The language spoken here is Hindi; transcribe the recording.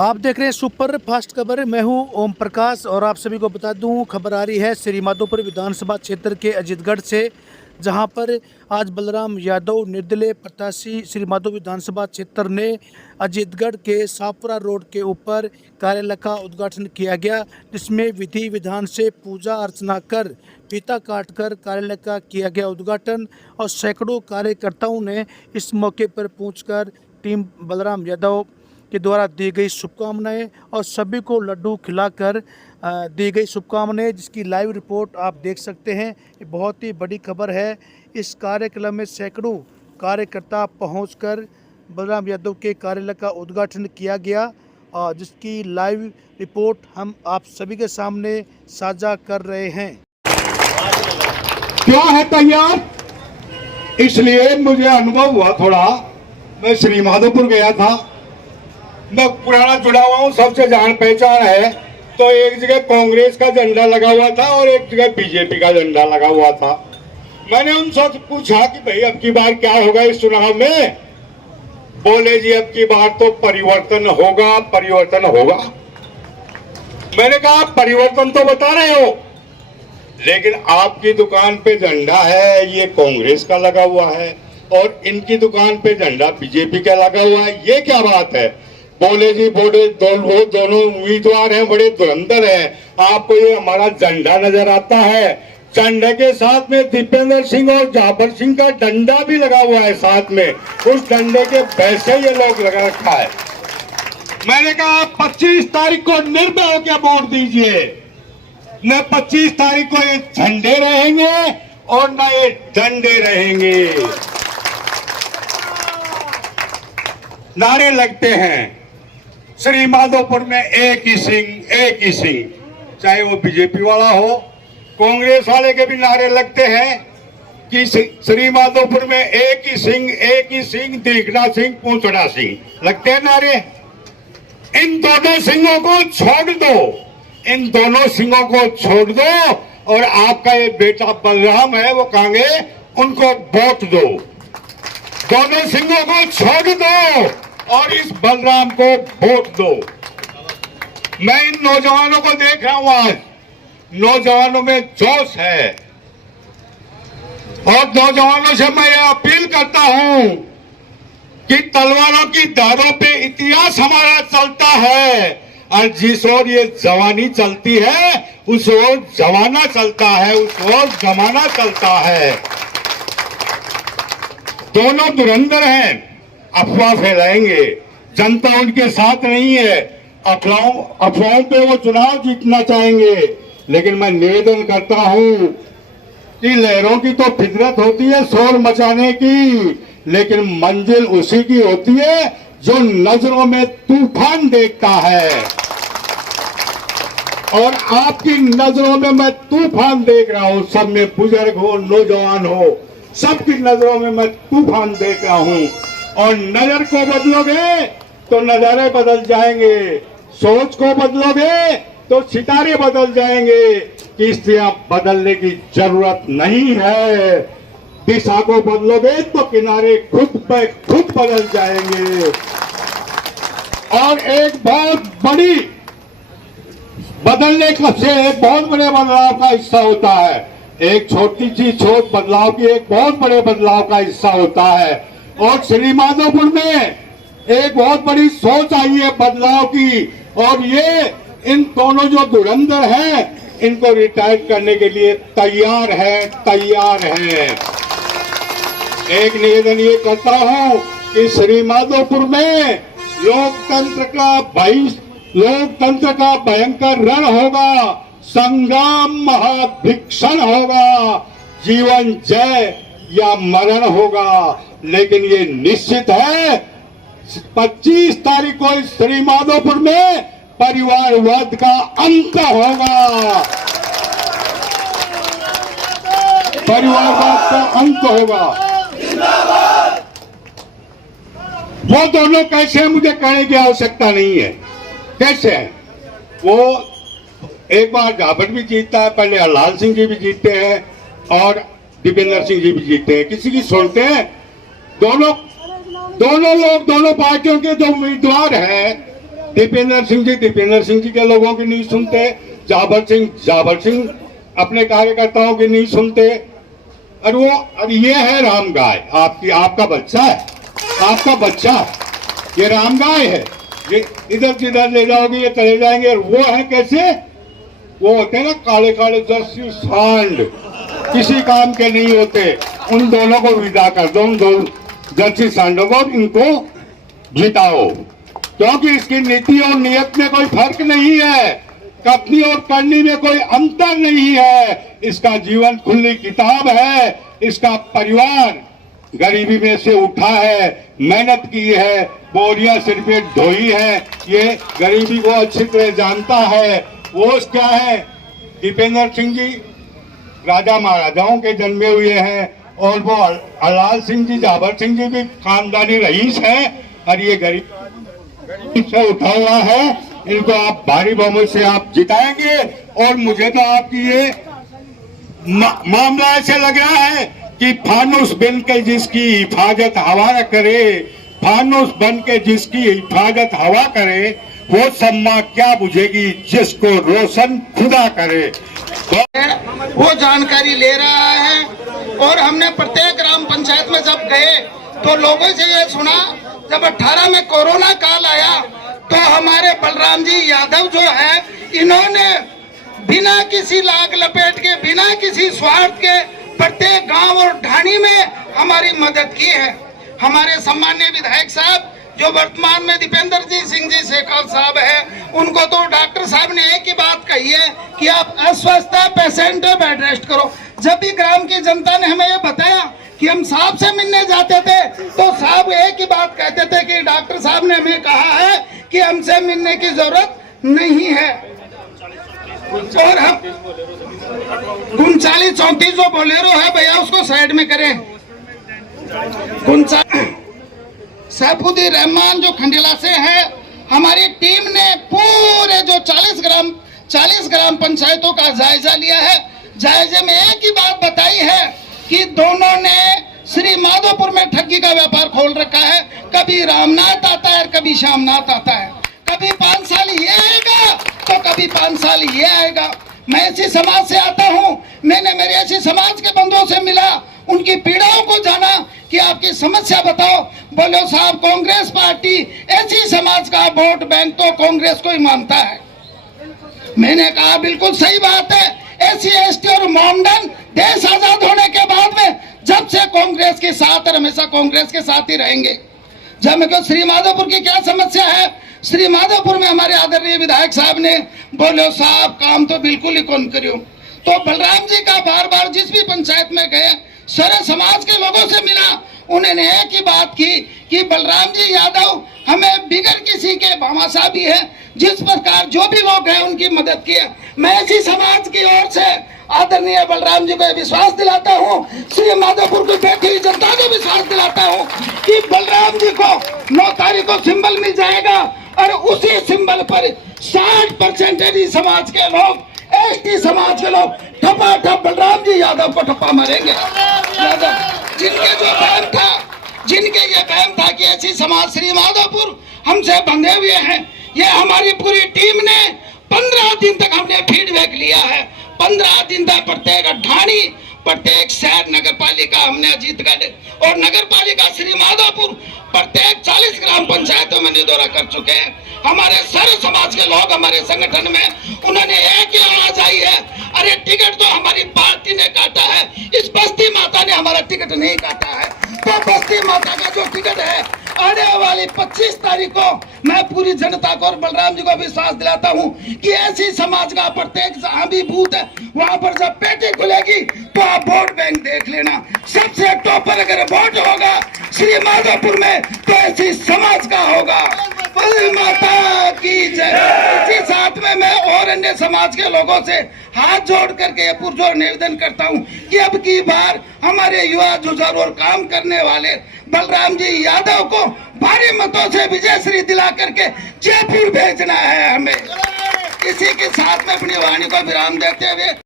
आप देख रहे हैं सुपर फास्ट खबर। मैं हूं ओम प्रकाश और आप सभी को बता दूं, खबर आ रही है श्री माधोपुर विधानसभा क्षेत्र के अजीतगढ़ से, जहां पर आज बलराम यादव निर्दलीय प्रत्याशी श्री माधो विधानसभा क्षेत्र ने अजीतगढ़ के सापुरा रोड के ऊपर कार्यालय का उद्घाटन किया गया, जिसमें विधि विधान से पूजा अर्चना कर फीता काटकर कार्यालय का किया गया उद्घाटन। और सैकड़ों कार्यकर्ताओं ने इस मौके पर पहुंचकर टीम बलराम यादव के द्वारा दी गई शुभकामनाएं और सभी को लड्डू खिलाकर दी गई शुभकामनाएं, जिसकी लाइव रिपोर्ट आप देख सकते हैं। ये बहुत ही बड़ी खबर है। इस कार्यक्रम में सैकड़ों कार्यकर्ता पहुंचकर बलराम यादव के कार्यालय का उद्घाटन किया गया, और जिसकी लाइव रिपोर्ट हम आप सभी के सामने साझा कर रहे हैं। क्या है तैयार, इसलिए मुझे अनुभव हुआ थोड़ा। मैं श्री माधोपुर गया था, मैं पुराना जुड़ा हुआ हूँ, सबसे जान पहचान है। तो एक जगह कांग्रेस का झंडा लगा हुआ था और एक जगह बीजेपी का झंडा लगा हुआ था। मैंने उनसे पूछा कि भाई अब की बार क्या होगा इस चुनाव में। बोले जी अब की बार तो परिवर्तन होगा, परिवर्तन होगा। मैंने कहा परिवर्तन तो बता रहे हो, लेकिन आपकी दुकान पे झंडा है ये कांग्रेस का लगा हुआ है और इनकी दुकान पे झंडा बीजेपी का लगा हुआ है, ये क्या बात है। बोले जी दोनों उम्मीदवार हैं, बड़े धुरंधर हैं। आपको ये हमारा झंडा नजर आता है, झंडे के साथ में दीपेंद्र सिंह और जाबर सिंह का डंडा भी लगा हुआ है साथ में, उस डंडे के पैसे ये लोग लगा रखा है। मैंने कहा 25 तारीख को निर्भय होकर वोट दीजिए, न 25 तारीख को ये झंडे रहेंगे और न ये डंडे रहेंगे। नारे लगते हैं श्री माधोपुर में एक ही सिंह, एक ही सिंह, चाहे वो बीजेपी वाला हो, कांग्रेस वाले के भी नारे लगते हैं कि श्री माधोपुर में एक ही सिंह, एक ही सिंह, दीघना सिंह, पूंछड़ा सिंह, लगते हैं नारे। इन दोनों सिंहों को छोड़ दो, इन दोनों सिंहों को छोड़ दो और आपका ये बेटा बलराम है वो कहेंगे उनको वोट दो। दोनों सिंहों को छोड़ दो और इस बलराम को वोट दो। मैं इन नौजवानों को देख रहा हूं, आज नौजवानों में जोश है और नौजवानों से मैं ये अपील करता हूं कि तलवारों की धारों पे इतिहास हमारा चलता है और जिस ओर ये जवानी चलती है उस ओर जमाना चलता है, उस ओर जमाना चलता है। दोनों धुरंधर हैं, अफवाह फैलाएंगे, जनता उनके साथ नहीं है। अफवाहों पे वो चुनाव जीतना चाहेंगे, लेकिन मैं निवेदन करता हूं कि लहरों की तो फितरत होती है शोर मचाने की, लेकिन मंजिल उसी की होती है जो नजरों में तूफान देखता है। और आपकी नजरों में मैं तूफान देख रहा हूं, सब में बुजुर्ग हो, नौजवान हो, सबकी नजरों में मैं तूफान देख रहा हूं। और नजर को बदलोगे तो नजारे बदल जाएंगे, सोच को बदलोगे तो सितारे बदल जाएंगे। किश्तियां बदलने की जरूरत नहीं है, दिशा को बदलोगे तो किनारे खुद पे खुद बदल जाएंगे। और एक बहुत बड़ी बदलने का से एक बहुत बड़े बदलाव का हिस्सा होता है, एक छोटी सी छोट बदलाव की एक बहुत बड़े बदलाव का हिस्सा होता है। और श्री माधोपुर में एक बहुत बड़ी सोच आई है बदलाव की, और ये इन दोनों जो धुरंधर हैं इनको रिटायर करने के लिए तैयार है, तैयार है। एक निवेदन ये करता हूं कि श्री माधोपुर में लोकतंत्र का भयंकर रण होगा, संग्राम महाभिक्षण होगा, जीवन जय या मरण होगा। लेकिन ये निश्चित है 25 तारीख को इस श्री माधोपुर में परिवारवाद का अंत होगा, परिवारवाद का अंत होगा। वो दोनों कैसे हैं मुझे कहने की आवश्यकता नहीं है, कैसे हैं वो। एक बार जाबर भी जीतता है, पहले हरलाल सिंह जी भी जीतते हैं और दीपेंद्र सिंह जी भी जीतते हैं, किसी की सुनते हैं। दोनों लोग, दोनों पार्टियों के जो उम्मीदवार हैं दीपेंद्र सिंह जी के लोगों की नहीं सुनते, जाबर सिंह अपने कार्यकर्ताओं की नहीं सुनते। और वो, अब ये है राम गाय, आपका बच्चा है, आपका बच्चा, ये राम गाय है, ये इधर जिधर ले जाओगे ये चले जाएंगे। और वो है कैसे, वो होते हैं ना काले काले जर्सी सांड, किसी काम के नहीं होते। उन दोनों को विदा कर दो, उन दो जर्सी सांडों को, इनको जिताओ, क्योंकि इसकी नीति और नियत में कोई फर्क नहीं है, कथनी और करनी में कोई अंतर नहीं है। इसका जीवन खुली किताब है, इसका परिवार गरीबी में से उठा है, मेहनत की है, बोरियां सिर पे ढोई है, ये गरीबी को अच्छी तरह जानता है। वो क्या है, दीपेंद्र सिंह जी राजा महाराजाओं के जन्मे हुए हैं, और वो अलाल सिंह जी, जाबर सिंह जी भी खानदानी रईस है, और ये गरीब से उठा हुआ है। इनको आप भारी बहुमत से आप जिताएंगे। और मुझे तो आपकी ये मामला ऐसे लग रहा है कि फानुस बन के जिसकी हिफाजत हवा करे, फानुस बन के जिसकी हिफाजत हवा करे, वो सम्मा क्या बुझेगी जिसको रोशन खुदा करे। वो जानकारी ले रहा है। और हमने प्रत्येक ग्राम पंचायत में जब गए तो लोगों से ये सुना, जब 18 में कोरोना काल आया तो हमारे बलराम जी यादव जो है, इन्होंने बिना किसी लाग लपेट के, बिना किसी स्वार्थ के प्रत्येक गांव और ढाणी में हमारी मदद की है। हमारे सम्मान्य विधायक साहब जो वर्तमान में दीपेंद्र सिंह जी शेखावत साहब है, उनको तो डॉक्टर साहब ने एक ही बात कही है कि आप अस्वस्थ है, पेशेंट है, बेड रेस्ट करो। जब भी ग्राम की जनता ने हमें ये बताया कि हम साहब से मिलने जाते थे तो साहब एक ही बात कहते थे कि डॉक्टर साहब ने हमें कहा है कि हमसे मिलने की जरूरत नहीं है। और हम 39-34 जो बोलेरो है भैया उसको साइड में करें। सैफुद्दीन रहमान जो खंडेला से है, हमारी टीम ने पूरे जो 40 ग्राम पंचायतों का जायजा लिया है। जायजे में एक ही बात बताई है कि दोनों ने श्री माधोपुर में ठगी का व्यापार खोल रखा है। कभी रामनाथ आता है, कभी श्यामनाथ आता है, कभी 5 साल ये आएगा तो कभी 5 साल ये आएगा। मैं ऐसी समाज से आता हूँ, मैंने मेरे ऐसी समाज के बंधुओं से मिला, उनकी पीड़ाओं को जाना कि आपकी समस्या बताओ। बोलो साहब, कांग्रेस पार्टी ऐसी समाज का वोट बैंक तो कांग्रेस को ही मानता है। मैंने कहा बिल्कुल सही बात है, SC ST और मॉडर्न देश आजाद होने के बाद में जब से कांग्रेस के साथ और हमेशा कांग्रेस के साथ ही रहेंगे। जब मैं कहूँ श्री माधोपुर की क्या समस्या है, श्री माधोपुर में हमारे आदरणीय विधायक साहब ने बोलो साहब काम तो बिल्कुल ही कौन करियो। तो बलराम जी का बार बार जिस भी पंचायत में गए, सारे समाज के लोगों से मिला, उन्होंने एक ही बात की कि बलराम जी यादव हमें बिगड़ किसी के भामाशाह भी है, जिस प्रकार जो भी लोग हैं उनकी मदद की है। मैं इसी समाज की ओर से आदरणीय बलराम जी को विश्वास दिलाता हूँ, श्री माधोपुर की बैठी जनता को विश्वास दिलाता हूँ कि बलराम जी को 9 तारीख को सिंबल मिल जाएगा और उसी सिंबल पर 60% समाज के लोग, ST समाज के लोग ठपा ठप बलराम जी यादव को ठप्पा मारेंगे। जिनके ये बहम था कि ऐसी समाज श्री माधोपुर हमसे बंधे हुए हैं, ये हमारी पूरी टीम ने 15 दिन तक हमने फीडबैक लिया है। 15 दिन तक प्रत्येक ढाणी, प्रत्येक शहर नगर पालिका हमने अजीतगढ़ और नगर पालिका श्री माधोपुर प्रत्येक 40 ग्राम पंचायतों में निदौरा कर चुके हैं। हमारे सारे समाज के लोग हमारे संगठन में, उन्होंने एक ही आवाज आई है, अरे टिकट तो हमारी पार्टी ने काटा है, इस बस्ती माता ने हमारा टिकट नहीं काटा है। तो बस्ती माता का जो टिकट है आने वाली 25 तारीख को मैं पूरी जनता को और बलराम जी को विश्वास दिलाता हूँ कि ऐसी समाज का प्रत्येक जहाँ भी बूथ है वहाँ पर जब पेटी खुलेगी तो आप वोट बैंक देख लेना। सबसे टॉप पर अगर वोट होगा श्री माधोपुर में तो ऐसी समाज का होगा। माता की जय। इसी साथ में मैं और अन्य समाज के लोगों से हाथ जोड़ करके ये पुरजोर निवेदन करता हूँ कि अब की बार हमारे युवा जुझारू और काम करने वाले बलराम जी यादव को भारी मतों से विजयश्री दिला करके जयपुर भेजना है हमें। इसी के साथ में अपनी वाणी को विराम देते हुए